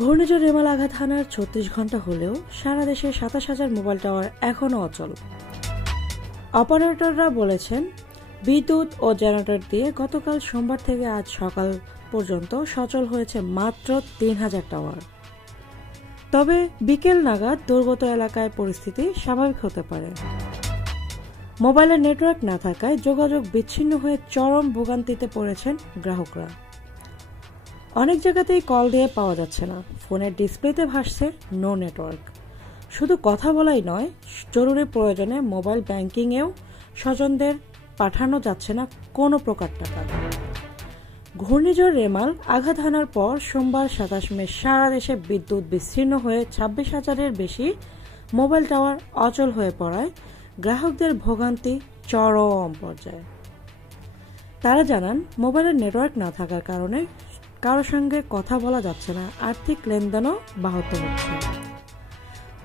ঘূর্ণিঝড় রেমাল আঘাত হানার ৩৬ ঘন্টা হলেও সারা দেশে ২৭,০০০ মোবাইল টাওয়ার এখনও অচল। অপারেটররা বলেছেন, বিদ্যুৎ ও জেনারেটর দিয়ে গতকাল সোমবার থেকে আজ সকাল পর্যন্ত সচল হয়েছে মাত্র ৩,০০০ টাওয়ার। তবে বিকেল নাগাদ দুর্গত এলাকায় পরিস্থিতি স্বাভাবিক হতে পারে। মোবাইলের নেটওয়ার্ক না থাকায় যোগাযোগ বিচ্ছিন্ন হয়ে চরম ভোগান্তিতে পড়েছেন গ্রাহকরা। অনেক জায়গাতেই কল দিয়ে পাওয়া যাচ্ছে না, ফোনের ডিসপ্লেতে ভাসছে নো নেটওয়ার্ক। শুধু কথা বলাই নয়, জরুরি প্রয়োজনে মোবাইল ব্যাংকিংয়েও স্বজনদের পাঠানো যাচ্ছে না কোনো প্রকার টাকা। ঘূর্ণিঝড় রেমাল আঘাত হানার পর সোমবার ২৭ মে সারা দেশে বিদ্যুৎ বিচ্ছিন্ন হয়ে ২৬,০০০-এর বেশি মোবাইল টাওয়ার অচল হয়ে পড়ায় গ্রাহকদের ভোগান্তি চরম পর্যায়ে। তারা জানান, মোবাইলের নেটওয়ার্ক না থাকার কারণে কারো সঙ্গে কথা বলা যাচ্ছে না, আর্থিক লেনদেনও ব্যাহত হচ্ছে।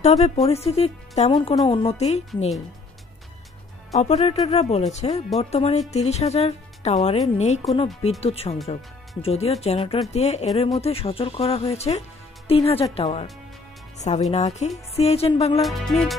তবে পরিস্থিতির তেমন কোনো উন্নতি নেই। অপারেটররা বলেছে, বর্তমানে ৩০,০০০ টাওয়ারে নেই কোনো বিদ্যুৎ সংযোগ, যদিও জেনারেটর দিয়ে এর মধ্যে সচল করা হয়েছে ৩,০০০ টাওয়ার। সাবিনা আখি, সিএইচএন বাংলা নিউজ।